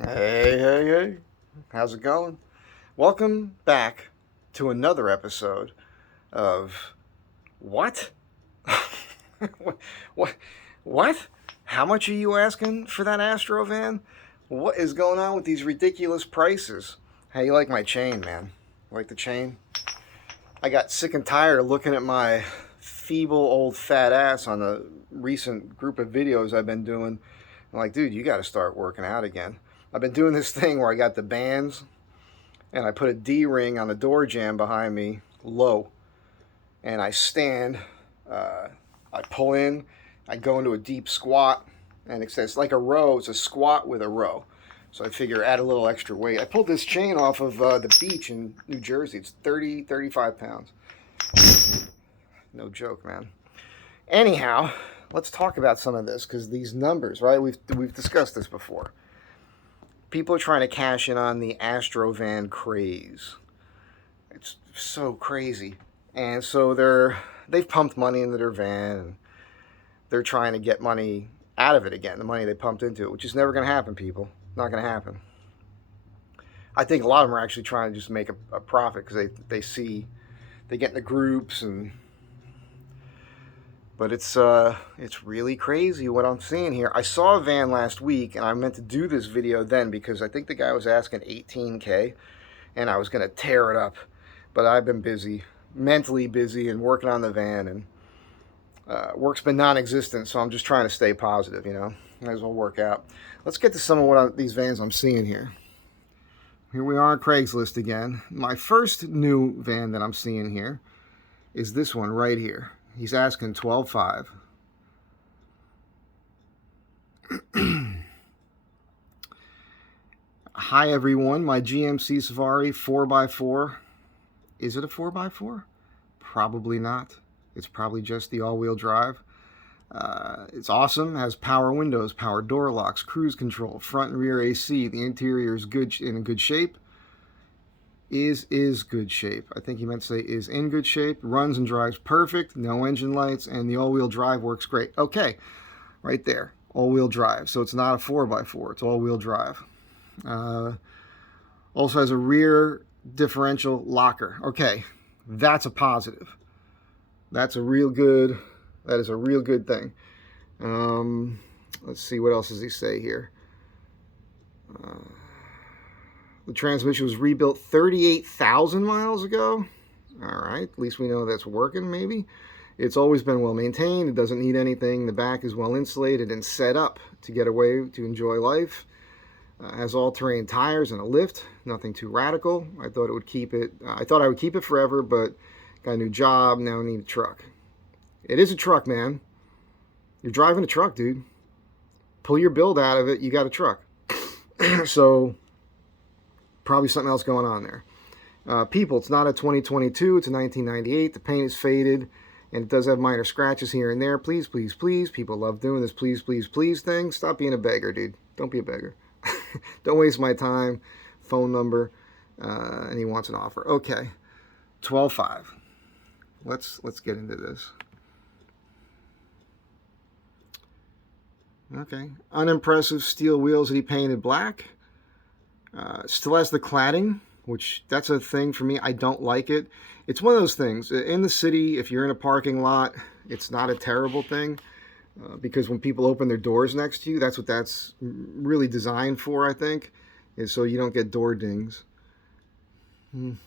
Hey. How's it going? Welcome back to another episode of What? what? What? What? How much are you asking for that Astro van? What is going on with these ridiculous prices? How you like my chain, man? Like the chain? I got sick and tired of looking at my feeble old fat ass on the recent group of videos I've been doing. I'm like, dude, you got to start working out again. I've been doing this thing where I got the bands and I put a D ring on the door jamb behind me low, and I stand. Uh, I pull in. I go into a deep squat, and it says like a row. It's a squat with a row. So I figure add a little extra weight. I pulled this chain off of the beach in New Jersey. It's 35 pounds. No joke, man. Anyhow, let's talk about some of this because these numbers, right? We've discussed this before. People are trying to cash in on the Astro van craze. It's so crazy, and so they've pumped money into their van, and they're trying to get money out of it again. The money they pumped into it, which is never going to happen, people. Not going to happen. I think a lot of them are actually trying to just make a profit because they see they get in the groups and. But it's really crazy what I'm seeing here. I saw a van last week, and I meant to do this video then because I think the guy was asking 18K, and I was gonna tear it up. But I've been busy, mentally busy, and working on the van, and work's been non-existent. So I'm just trying to stay positive, Might as well work out. Let's get to some of these vans I'm seeing here. Here we are on Craigslist again. My first new van that I'm seeing here is this one right here. He's asking 12.5. Hi everyone, my GMC Safari 4x4. Is it a 4x4? Probably not. It's probably just the all-wheel drive. It's awesome. Has power windows, power door locks, cruise control, front and rear AC. The interior is in good shape. Is good shape. I think he meant to say is in good shape. Runs and drives perfect. No engine lights, and the all-wheel drive works great. Okay, right there, all-wheel drive. So it's not a 4x4. It's all-wheel drive. Also has a rear differential locker. Okay, that's a positive. That's a real good. That is a real good thing. Let's see, what else does he say here? The transmission was rebuilt 38,000 miles ago. All right, at least we know that's working, maybe. It's always been well maintained. It doesn't need anything. The back is well insulated and set up to get away to enjoy life. Has all-terrain tires and a lift. Nothing too radical. I thought I would keep it forever, but got a new job. Now I need a truck. It is a truck, man. You're driving a truck, dude. Pull your build out of it. You got a truck. So probably something else going on there. People, it's not a 2022, it's a 1998. The paint is faded, and it does have minor scratches here and there. Please, please, please. People love doing this please, please, please thing. Stop being a beggar, dude. Don't be a beggar. Don't waste my time. Phone number, and he wants an offer. Okay, 12.5. Let's get into this. Okay, unimpressive steel wheels that he painted black. Still has the cladding, which that's a thing for me. I don't like it. It's one of those things. In the city, if you're in a parking lot, it's not a terrible thing because when people open their doors next to you, that's what that's really designed for, I think, is so you don't get door dings. Okay,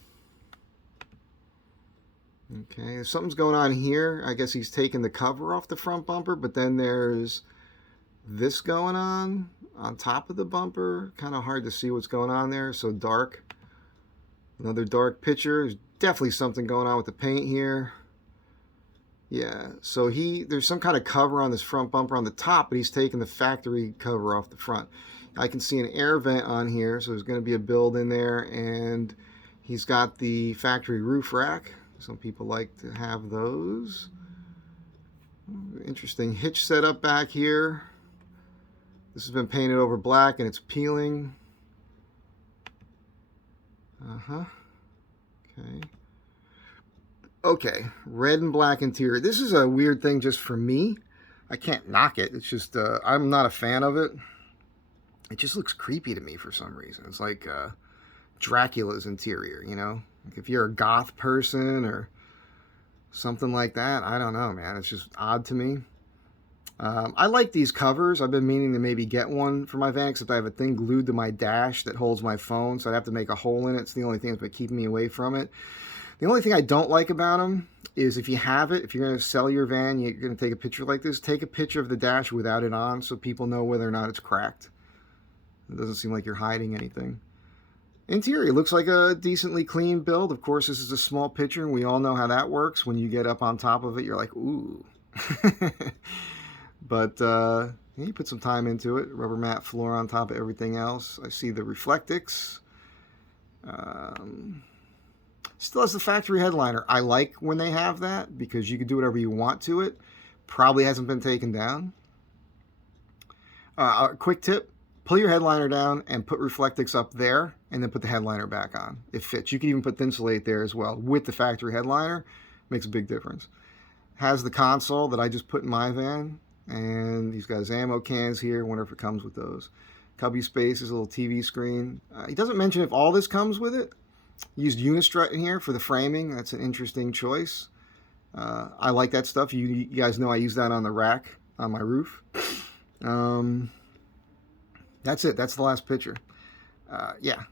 something's going on here. I guess he's taking the cover off the front bumper, but then there's this going on top of the bumper. Kind of hard to see what's going on there. So dark. Another dark picture. There's definitely something going on with the paint here. Yeah, so there's some kind of cover on this front bumper on the top, but he's taking the factory cover off the front. I can see an air vent on here, so there's going to be a build in there, and he's got the factory roof rack. Some people like to have those. Interesting hitch setup back here. This has been painted over black and it's peeling. Okay, red and black interior. This is a weird thing just for me. I can't knock it. It's just, I'm not a fan of it. it just looks creepy to me for some reason. It's like Dracula's interior, you know? Like if you're a goth person or something like that, I don't know, man. It's just odd to me. I like these covers. I've been meaning to maybe get one for my van, except I have a thing glued to my dash that holds my phone, so I'd have to make a hole in it. It's the only thing that's been keeping me away from it. The only thing I don't like about them is if you have it, if you're going to sell your van, you're going to take a picture like this, take a picture of the dash without it on so people know whether or not it's cracked. It doesn't seem like you're hiding anything. Interior looks like a decently clean build. Of course, this is a small picture, and we all know how that works. When you get up on top of it, you're like, ooh. But you put some time into it. Rubber mat floor on top of everything else. I see the Reflectix. Still has the factory headliner. I like when they have that because you can do whatever you want to it. Probably hasn't been taken down. A quick tip. Pull your headliner down and put Reflectix up there and then put the headliner back on. It fits. You can even put Thinsulate there as well with the factory headliner. Makes a big difference. Has the console that I just put in my van. And he's got his ammo cans here. I wonder if it comes with those. Cubby space, his little TV screen. He doesn't mention if all this comes with it. Used Unistrut in here for the framing. That's an interesting choice. I like that stuff. You guys know I use that on the rack on my roof. That's it. That's the last picture. Yeah.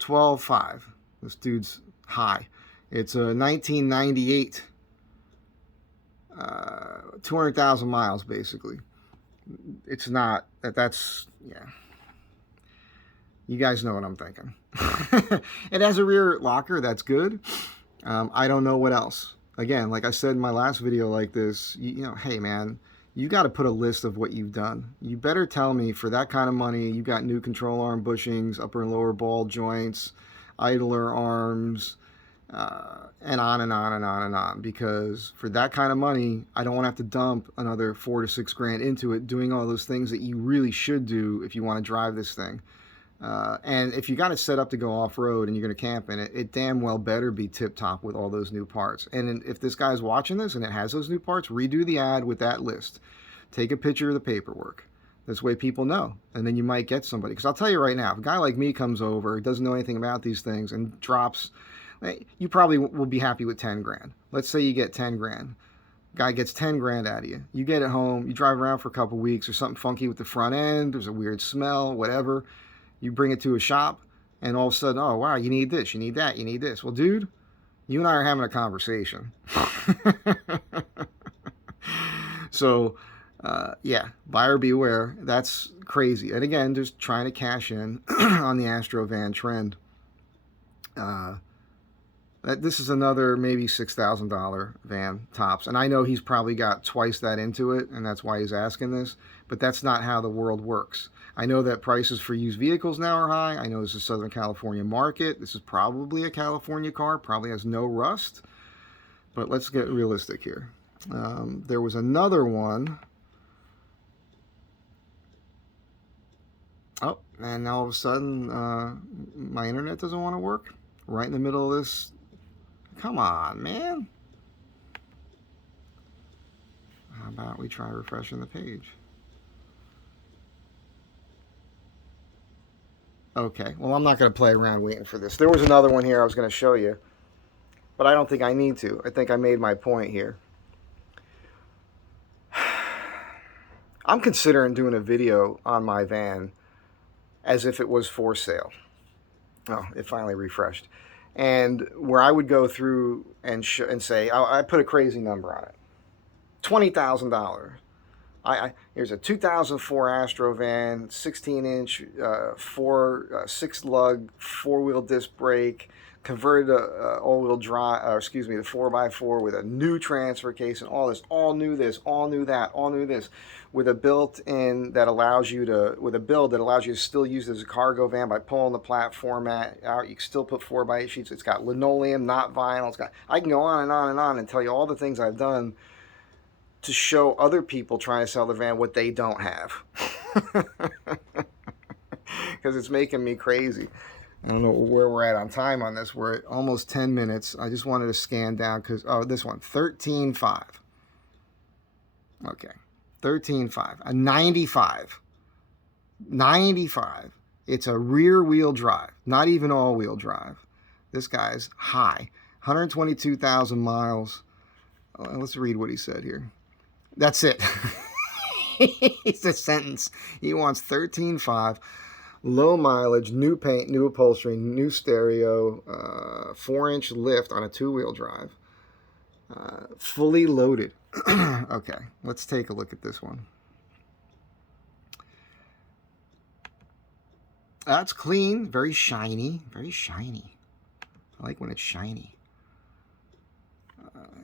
12.5. This dude's high. It's a 1998. 200,000 miles, basically. It's not, that's, yeah. You guys know what I'm thinking. It has a rear locker. That's good. I don't know what else. Again, like I said in my last video like this, you know, hey, man, you got to put a list of what you've done. You better tell me for that kind of money, you got new control arm bushings, upper and lower ball joints, idler arms, and on and on and on and on. Because for that kind of money, I don't want to have to dump another $4 to $6 grand into it, doing all those things that you really should do if you want to drive this thing. And if you got it set up to go off-road and you're going to camp in it, it damn well better be tip-top with all those new parts. And if this guy's watching this and it has those new parts, redo the ad with that list. Take a picture of the paperwork. This way people know. And then you might get somebody. Because I'll tell you right now, if a guy like me comes over, doesn't know anything about these things, and drops, you probably will be happy with 10 grand. Let's say you get 10 grand. Guy gets 10 grand out of you. You get it home, you drive around for a couple weeks, or something funky with the front end, there's a weird smell, whatever. You bring it to a shop, and all of a sudden, oh, wow, you need this, you need that, you need this. Well, dude, you and I are having a conversation. So, yeah, buyer beware. That's crazy. And again, just trying to cash in on the Astro van trend. This is another maybe $6,000 van tops. And I know he's probably got twice that into it, and that's why he's asking this. But that's not how the world works. I know that prices for used vehicles now are high. I know this is Southern California market. This is probably a California car. Probably has no rust. But let's get realistic here. There was another one. Oh, and now all of a sudden, my internet doesn't want to work. Right in the middle of this. Come on, man. How about we try refreshing the page? Okay, well, I'm not going to play around waiting for this. There was another one here I was going to show you, but I don't think I need to. I think I made my point here. I'm considering doing a video on my van as if it was for sale. Oh, it finally refreshed. And where I would go through and say, I put a crazy number on it. $20,000. Here's a 2004 Astro van, 16-inch, 6-lug, 4-wheel disc brake, converted all-wheel drive, the 4x4 with a new transfer case and all this, all new this, all new that, all new this, with a built-in that allows you to, with a build that allows you to still use it as a cargo van by pulling the platform out. You can still put 4x8 sheets. It's got linoleum, not vinyl. It's got, I can go on and on and on and tell you all the things I've done to show other people trying to sell the van what they don't have. Because it's making me crazy. I don't know where we're at on time on this. We're at almost 10 minutes. I just wanted to scan down because, oh, this one, 13.5. Okay, 13.5. A 95. 95. It's a rear wheel drive, not even all wheel drive. This guy's high, 122,000 miles. Let's read what he said here. That's it. It's a sentence. He wants 13.5, low mileage, new paint, new upholstery, new stereo, 4-inch lift on a 2-wheel drive, fully loaded. Okay, let's take a look at this one. That's clean, very shiny, very shiny. I like when it's shiny.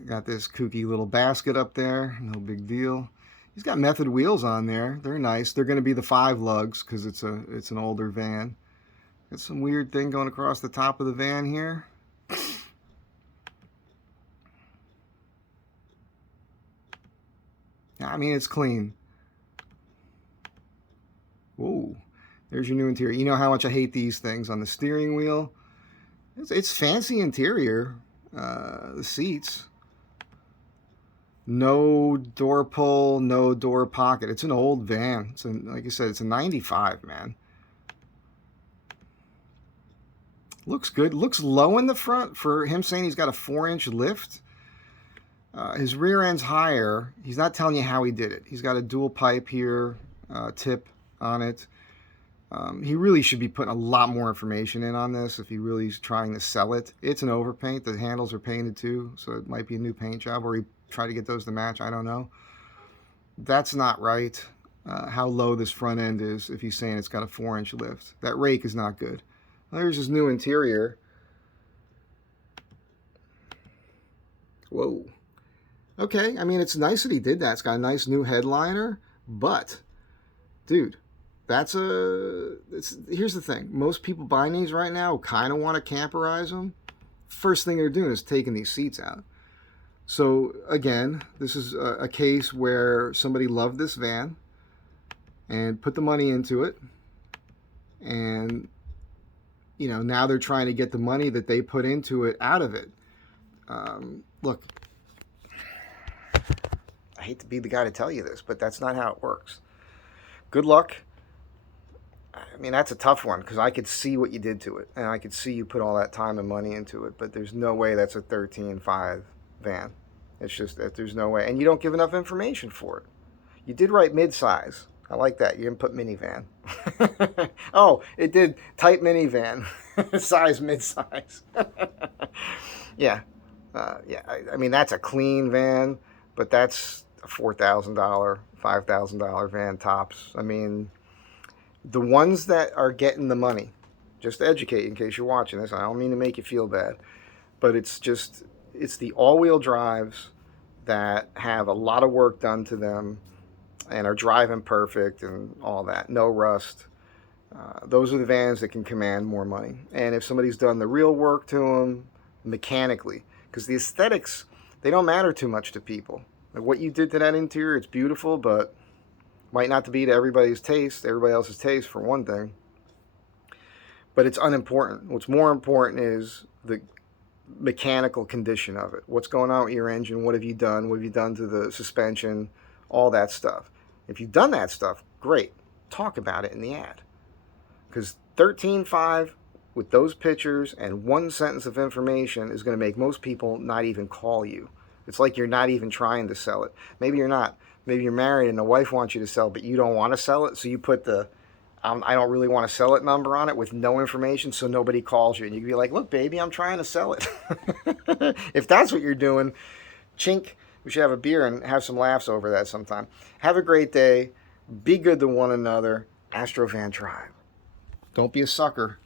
Got this kooky little basket up there, no big deal. He's got method wheels on there. They're nice. They're going to be the 5 lugs because it's an older van. Got some weird thing going across the top of the van here. I mean, it's clean. Whoa, there's your new interior. You know how much I hate these things on the steering wheel. It's fancy interior. The seats. No door pull, no door pocket. It's an old van. Like I said, it's a 95, man. Looks good. Looks low in the front for him saying he's got a 4-inch lift. His rear end's higher. He's not telling you how he did it. He's got a dual pipe here, tip on it. He really should be putting a lot more information in on this if he really is trying to sell it. It's an overpaint. The handles are painted too, so it might be a new paint job, or he tried to get those to match. I don't know. That's not right. How low this front end is if he's saying it's got a 4-inch lift. That rake is not good. There's his new interior. Whoa. Okay, I mean, it's nice that he did that. It's got a nice new headliner, but, dude, here's the thing. Most people buying these right now kind of want to camperize them. First thing they're doing is taking these seats out. So, again, this is a case where somebody loved this van and put the money into it. And, you know, now they're trying to get the money that they put into it out of it. Look, I hate to be the guy to tell you this, but that's not how it works. Good luck. I mean, that's a tough one because I could see what you did to it, and I could see you put all that time and money into it, but there's no way that's a 13.5 van. It's just that there's no way. And you don't give enough information for it. You did write mid-size. I like that. You didn't put minivan. Oh, it did type minivan. Size mid-size. Yeah. Yeah. I mean, that's a clean van, but that's a $4,000, $5,000 van tops. I mean, the ones that are getting the money, just to educate in case you're watching this, I don't mean to make you feel bad, but it's the all-wheel drives that have a lot of work done to them and are driving perfect and all that, no rust. Those are the vans that can command more money. And if somebody's done the real work to them mechanically, because the aesthetics, they don't matter too much to people. Like what you did to that interior, it's beautiful, but might not be to everybody else's taste for one thing. But it's unimportant. What's more important is the mechanical condition of it. What's going on with your engine? What have you done? What have you done to the suspension? All that stuff. If you've done that stuff, great. Talk about it in the ad. Because 13.5 with those pictures and one sentence of information is going to make most people not even call you. It's like you're not even trying to sell it. Maybe you're not. Maybe you're married and the wife wants you to sell, but you don't want to sell it, so you put the I don't really want to sell it number on it with no information, so nobody calls you. And you can be like, look, baby, I'm trying to sell it. If that's what you're doing, chink, we should have a beer and have some laughs over that sometime. Have a great day. Be good to one another. Astro Van Drive. Don't be a sucker.